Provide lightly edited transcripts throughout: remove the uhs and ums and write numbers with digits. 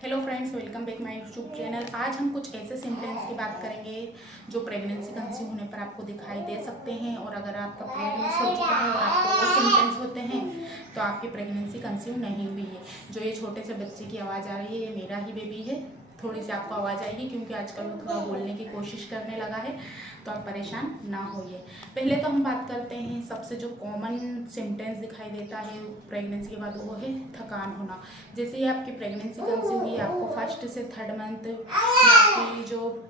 Hello friends, welcome back my YouTube channel. आज हम कुछ ऐसे सिम्टम्स की बात करेंगे जो प्रेगनेंसी कंसीव होने पर आपको दिखाई दे सकते हैं। और अगर आपका प्रेगनेंसी हो चुका है और आपको वो सिम्टम्स होते हैं तो आपकी प्रेगनेंसी कंसीव नहीं हुई है। जो ये छोटे से बच्चे की आवाज़ आ रही है, ये मेरा ही बेबी है। थोड़ी सी आपको आवाज़ आएगी क्योंकि आजकल वो थोड़ा बोलने की कोशिश करने लगा है, तो आप परेशान ना होइए। पहले तो हम बात करते हैं, सबसे जो कॉमन सिम्टम्स दिखाई देता है प्रेगनेंसी के बाद वो है थकान होना। जैसे ही आपकी प्रेगनेंसी कंसीव हुई, आपको फर्स्ट से थर्ड मंथ में आपकी जो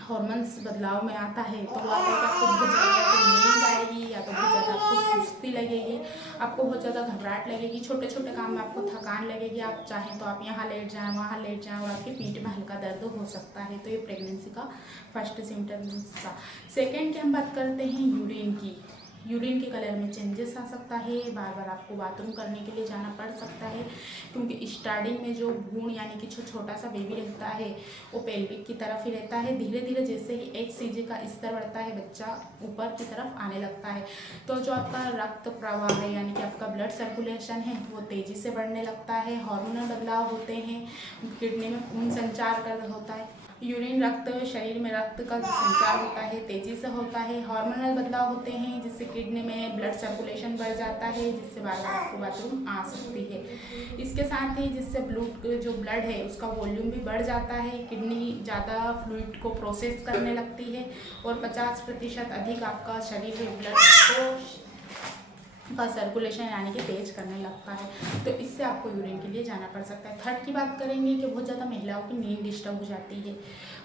हॉर्मोन्स बदलाव में आता है तो वो आता है कि आपको बहुत ज़्यादा नींद आएगी या तो बहुत ज़्यादा आपको सुस्ती लगेगी, आपको बहुत ज़्यादा घबराहट लगेगी, छोटे छोटे काम में आपको थकान लगेगी। आप चाहें तो आप यहाँ लेट जाएं, वहाँ लेट जाएं और आपकी पीठ में हल्का दर्द हो सकता है। तो ये प्रेगनेंसी का फर्स्ट सिम्टम्स था। सेकेंड की हम बात करते हैं यूरिन की। यूरिन के कलर में चेंजेस आ सकता है, बार बार आपको बाथरूम करने के लिए जाना पड़ सकता है क्योंकि स्टार्टिंग में जो भ्रूण यानी कि जो छोटा सा बेबी रहता है वो पेल्विक की तरफ ही रहता है। धीरे धीरे जैसे ही HCG का स्तर बढ़ता है, बच्चा ऊपर की तरफ आने लगता है, तो जो आपका रक्त प्रवाह है यानी कि आपका ब्लड सर्कुलेशन है वो तेज़ी से बढ़ने लगता है। हार्मोनल बदलाव होते हैं, किडनी में खून संचार कर होता है, यूरिन रक्त शरीर में रक्त का जो संचार होता है तेज़ी से होता है। हार्मोनल बदलाव होते हैं जिससे किडनी में ब्लड सर्कुलेशन बढ़ जाता है, जिससे बार बार आपको बाथरूम आ सकती है। इसके साथ ही जिससे जो ब्लड है उसका वॉल्यूम भी बढ़ जाता है, किडनी ज़्यादा फ्लूइड को प्रोसेस करने लगती है और 50% अधिक आपका शरीर में ब्लड को का सर्कुलेशन यानी कि तेज करने लगता है। तो इससे आपको यूरिन के लिए जाना पड़ सकता है। थर्ड की बात करेंगे कि बहुत ज़्यादा महिलाओं की नींद डिस्टर्ब हो जाती है।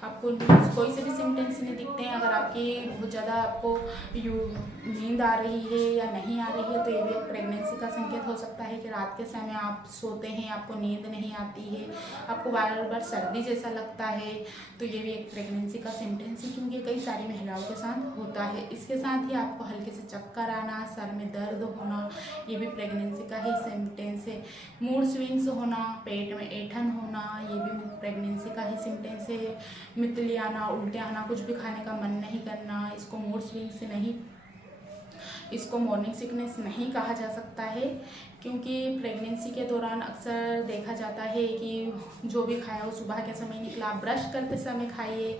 आपको कोई से भी सिम्टम्स नहीं दिखते हैं, अगर आपकी बहुत ज़्यादा आपको नींद आ रही है या नहीं आ रही है तो ये भी एक प्रेगनेंसी का संकेत हो सकता है कि रात के समय आप सोते हैं, आपको नींद नहीं आती है, आपको बार बार सर्दी जैसा लगता है, तो ये भी एक प्रेगनेंसी का सिम्टम्स है क्योंकि कई सारी महिलाओं के साथ होता है। इसके साथ ही आपको हल्के से चक्कर आना, सर में दर्द होना, ये भी प्रेगनेंसी का ही सिम्टम्स है। मूड स्विंग्स होना, पेट में ऐंठन होना, ये भी प्रेगनेंसी का ही सिम्टम्स है। मितली आना, उल्टे आना, कुछ भी खाने का मन नहीं करना, इसको मूड स्विंग्स नहीं, इसको मॉर्निंग सिकनेस नहीं कहा जा सकता है क्योंकि प्रेगनेंसी के दौरान अक्सर देखा जाता है कि जो भी खाया वो सुबह के समय निकला। आप ब्रश करते समय खाइए,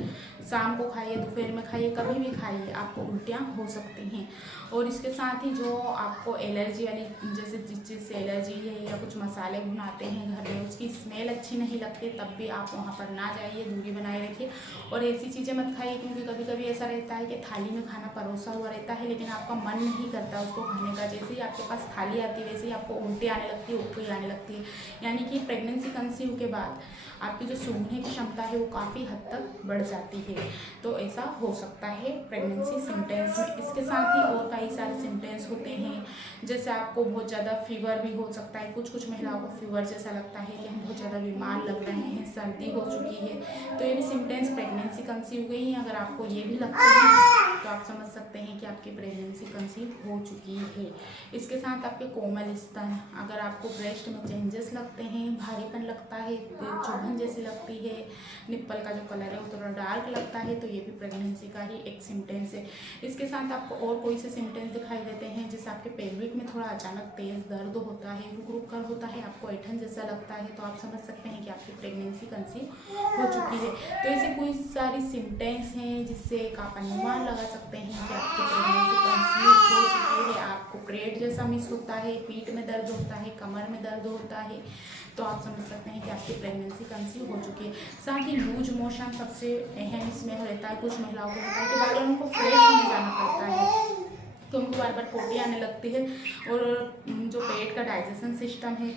शाम को खाइए, दोपहर में खाइए, कभी भी खाइए, आपको उल्टियाँ हो सकती हैं। और इसके साथ ही जो आपको एलर्जी वाली, जैसे जिस चीज़ से एलर्जी है या कुछ मसाले बनाते हैं घर में उसकी स्मेल अच्छी नहीं लगती, तब भी आप वहाँ पर ना जाइए, दूरी बनाए रखिए। और ऐसी चीज़ें मत खाइए क्योंकि कभी कभी ऐसा रहता है कि थाली में खाना परोसा हुआ रहता है लेकिन आपका मन नहीं करता उसको खाने का। जैसे ही आपके पास थाली आती है वैसे ही आपको उल्टी आने लगती है, उपी आने लगती है। यानी कि प्रेगनेंसी कंसीव के बाद आपकी जो सूंघने की क्षमता है वो काफ़ी हद तक बढ़ जाती है। तो ऐसा हो सकता है प्रेगनेंसी सिम्टम्स में। इसके साथ ही और कई सारे सिम्टम्स होते हैं, जैसे आपको बहुत ज़्यादा फीवर भी हो सकता है। कुछ महिलाओं को फीवर जैसा लगता है कि हम बहुत ज़्यादा बीमार लग रहे हैं, सर्दी हो चुकी है, तो ये भी सिम्टम्स प्रेगनेंसी कंसीव गई हैं। अगर आपको ये भी लगता है तो आप समझ सकते हैं कि आपकी प्रेगनेंसी कंसीव हो चुकी है। इसके साथ आपके कोमल स्तन, अगर आपको ब्रेस्ट में चेंजेस लगते हैं, भारीपन लगता है, चुभन जैसी लगती है, निप्पल का जो कलर है वो थोड़ा डार्क लगता है, तो ये भी प्रेगनेंसी का ही एक सिम्टम्स है। इसके साथ आपको और कोई से सिम्टम्स दिखाई देते हैं, जैसे आपके पेल्विक में थोड़ा अचानक तेज दर्द होता है, रुक रुक कर होता है, आपको ऐंठन जैसा लगता है, तो आप समझ सकते हैं कि आपकी प्रेगनेंसी कंसीव हो चुकी है। तो ऐसे कोई सारी सिम्टम्स हैं जिससे एक आप अनुमान लगा सकते हैं कि आपकी प्रेगनेंसी कंसीव हो चुकी है। आपको पीरियड जैसा मिस होता है, पीठ में दर्द होता है, कमर में दर्द होता है, तो आप समझ सकते हैं कि आपकी प्रेगनेंसी कंसीव हो चुकी है। साथ ही लूज मोशन सबसे अहम इसमें रहता है। कुछ महिलाओं को होता है कि बार बार उनको फ्रेश होने जाना पड़ता है, तो उनको बार बार पोटी आने लगती है और जो पेट का डाइजेशन सिस्टम है,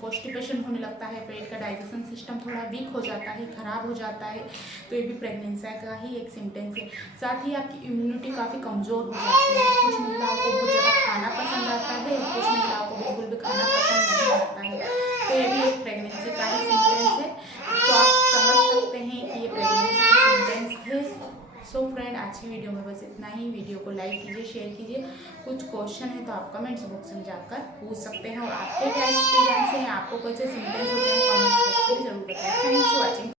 कॉन्स्टिपेशन होने लगता है, पेट का डाइजेशन सिस्टम थोड़ा वीक हो जाता है, ख़राब हो जाता है, तो ये भी प्रेगनेंसी का ही एक सिम्टम्स है। साथ ही आपकी इम्यूनिटी काफ़ी कमज़ोर हो जाती है। कुछ महिलाओं को बहुत ज़्यादा खाना पसंद आता है, कुछ महिलाओं को बिल्कुल भी खाना पसंद नहीं आता है, तो ये भी एक प्रेगनेंसी का ही सिम्टम्स है। तो आप समझ सकते हैं कि ये प्रेगनेंसी के सिम्टम्स है। सो फ्रेंड, आज की वीडियो में बस इतना ही। वीडियो को लाइक कीजिए, शेयर कीजिए। कुछ क्वेश्चन है तो आप कमेंट्स बॉक्स में जाकर पूछ सकते हैं और आपके क्या एक्सपीरियंस है, आपको कैसे सिम्टम्स होते हैं कमेंट्स बॉक्स में जरूर बताएं। Thanks for watching.